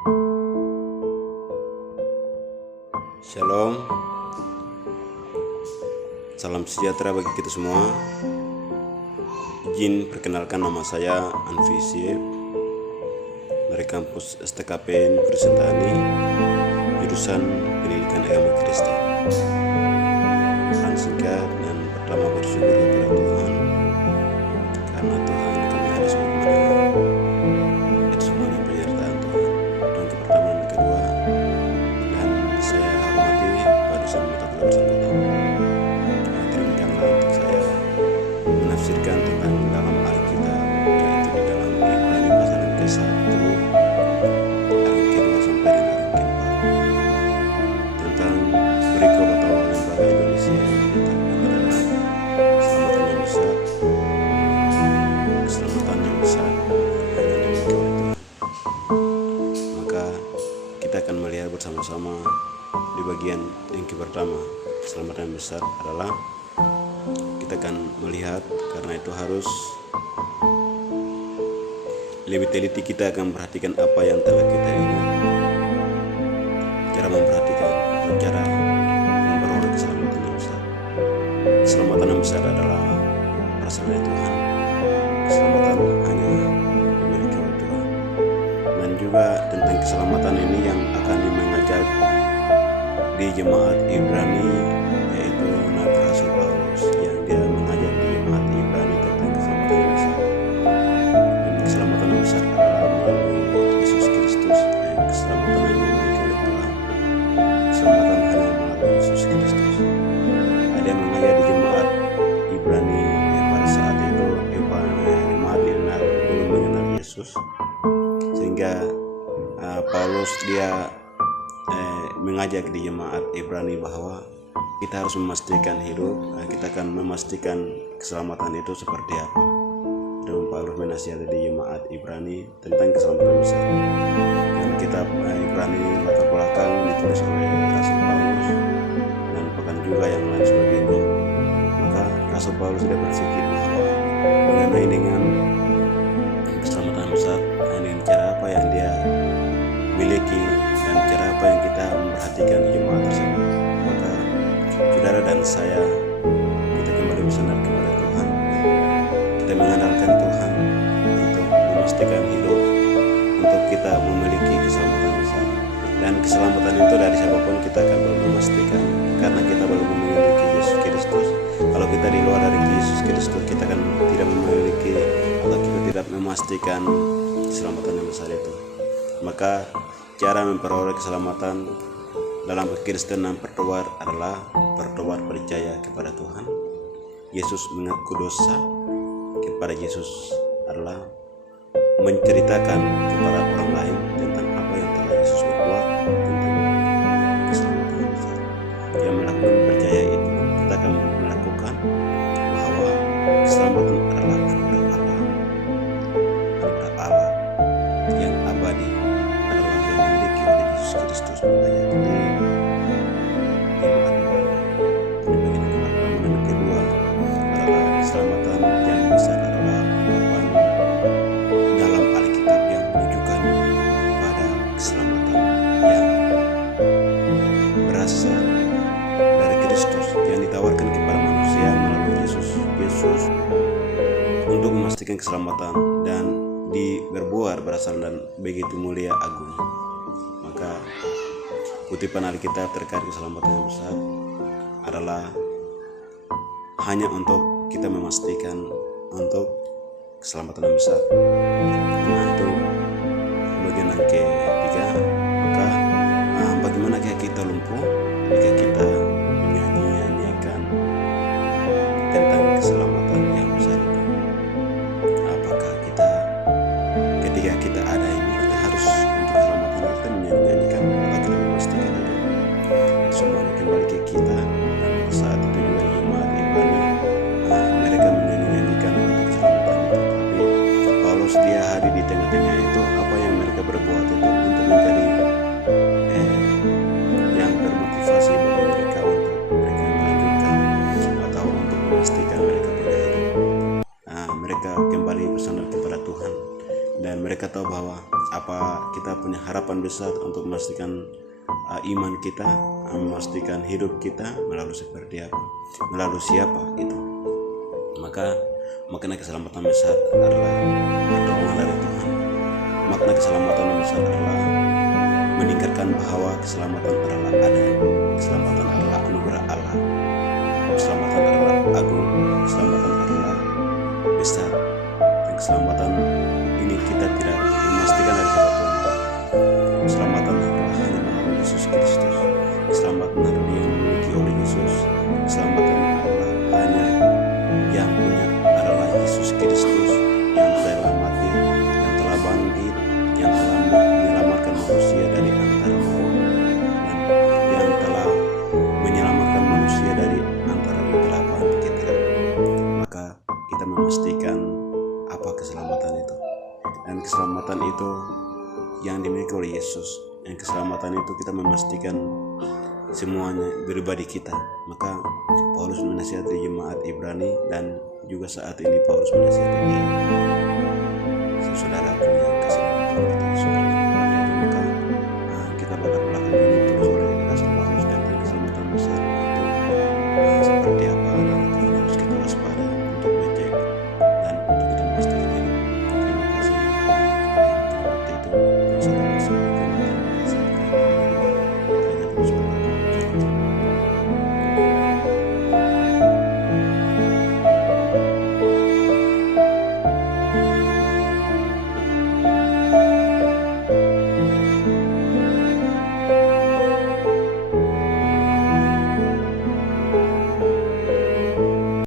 Shalom, salam sejahtera bagi kita semua. Izin perkenalkan, nama saya Anfi Siep dari kampus STKPN Presentani, jurusan Pendidikan Agama Kristen. Dengan singkat dan pertama bersyukur kepada Tuhan, karena Tuhan kami harus mengenal itu semuanya penyertaan Tuhan. Dan pertama dan kedua, dan saya hormati Pak dosen mata kuliah bersangkutan. Demikianlah untuk saya menafsirkan tentang dalam Alkitab, yaitu di dalam Ibrani pasal yang ke-1 ayat ke-2 sampai dengan ayat ke-4 tentang berikut atau lembaga Indonesia yang ditetapkan adalah keselamatan yang besar, keselamatan yang besar hanya dimiliki oleh Tuhan. Maka kita akan melihat bersama-sama di bagian yang pertama. Keselamatan yang besar adalah kita akan melihat, karena itu harus lebih teliti, kita akan memperhatikan apa yang telah kita ingat, cara memperhatikan atau cara memperoleh keselamatan yang besar. Keselamatan yang besar adalah berasal dari Tuhan. Keselamatan hanya dimiliki oleh Tuhan. Dan juga tentang keselamatan ini yang akan mengajak di jemaat Ibrani, yaitu Nabi Rasul Paulus, yang dia mengajak di jemaat Ibrani tentang keselamatan yang besar. Dan keselamatan yang besar adalah melalui Yesus Kristus, keselamatan yang dimiliki oleh Tuhan. Keselamatan hanya melalui Yesus Kristus. Ada yang mengajak di jemaat Ibrani pada saat itu jemaat belum mengenal Yesus, sehingga Paulus dia mengajak di jemaat Ibrani bahwa kita harus memastikan hidup, kita akan memastikan keselamatan itu seperti apa. Dan Paulus menasihati di jemaat Ibrani tentang keselamatan besar. Dan kitab Ibrani latar belakang ditulis oleh Rasul Paulus, dan bahkan juga yang lain sebagainya. Maka Rasul Paulus sudah berpikir bahwa mengenai dengan keselamatan besar, dengan cara apa yang dia miliki dan cara apa yang kita memperhatikan di jemaat tersebut. Maka saudara dan saya, kita kembali bersandar kepada Tuhan. Kita mengandalkan Tuhan untuk memastikan hidup, untuk kita memiliki keselamatan besar. Dan keselamatan itu dari siapapun kita akan belum memastikan, karena kita belum memiliki Yesus Kristus. Kalau kita di luar dari Yesus Kristus, kita akan tidak memiliki atau kita tidak memastikan keselamatan yang besar itu. Maka cara memperoleh keselamatan dalam kekristenan bertobat adalah bertobat percaya kepada Tuhan. Yesus mengaku dosa kepada Yesus adalah menceritakan kepada orang lain tentang apa yang telah Yesus berbuat tentang keselamatan yang besar. Yang melakukan percaya itu, kita akan melakukan bahwa keselamatan adalah anugerah Allah. Anugerah Allah yang abadi adalah yang dimiliki oleh Yesus Kristus. Makanya di bagian pertama dan kedua adalah keselamatan yang besar adalah jawaban dalam Alkitab yang menunjukkan pada keselamatan yang berasal dari Kristus yang ditawarkan kepada manusia melalui Yesus untuk memastikan keselamatan dan berbuat berasal dan begitu mulia agung. Maka kutipan Alkitab terkait keselamatan yang besar adalah hanya untuk kita memastikan untuk keselamatan yang besar. Nah, itu bagian yang ketiga. Maka bagaimana kita lumpuh jika kita menyanyikan tentang keselamatan yang besar itu? Apakah kita ketika kita ada ini, kita harus untuk keselamatan kita menyanyikan atau kita memastikan itu? Semuanya kembali ke kita. Dan saat itu juga di jemaat Ibrani, mereka menyanyikan untuk keselamatan itu. Tapi Paulus dia hadir di tengah-tengah itu. Apa yang mereka berbuat itu kita punya harapan besar untuk memastikan iman kita, memastikan hidup kita melalui seperti apa, melalui siapa itu. Maka makna keselamatan besar adalah pertolongan dari Tuhan. Makna keselamatan besar adalah meningkatkan bahwa keselamatan adalah ada, keselamatan adalah anugerah Allah, keselamatan adalah agung, keselamatan adalah besar, dan keselamatan ini kita tidak memastikan dari siapapun. Keselamatan adalah hanya melalui Yesus Kristus. Keselamatan adalah yang dimiliki oleh Yesus. Keselamatan adalah hanya yang punya adalah Yesus Kristus, yang telah mati, yang telah bangkit, yang telah menyelamatkan manusia dari antara maut, dan yang telah menyelamatkan manusia dari antara kegelapan pikiran. Maka kita memastikan apa keselamatan itu, dan keselamatan itu yang dimiliki oleh Yesus. Dan keselamatan itu kita memastikan semuanya pribadi kita. Maka Paulus menasihati jemaat Ibrani, dan juga saat ini Paulus menasihati saudaraku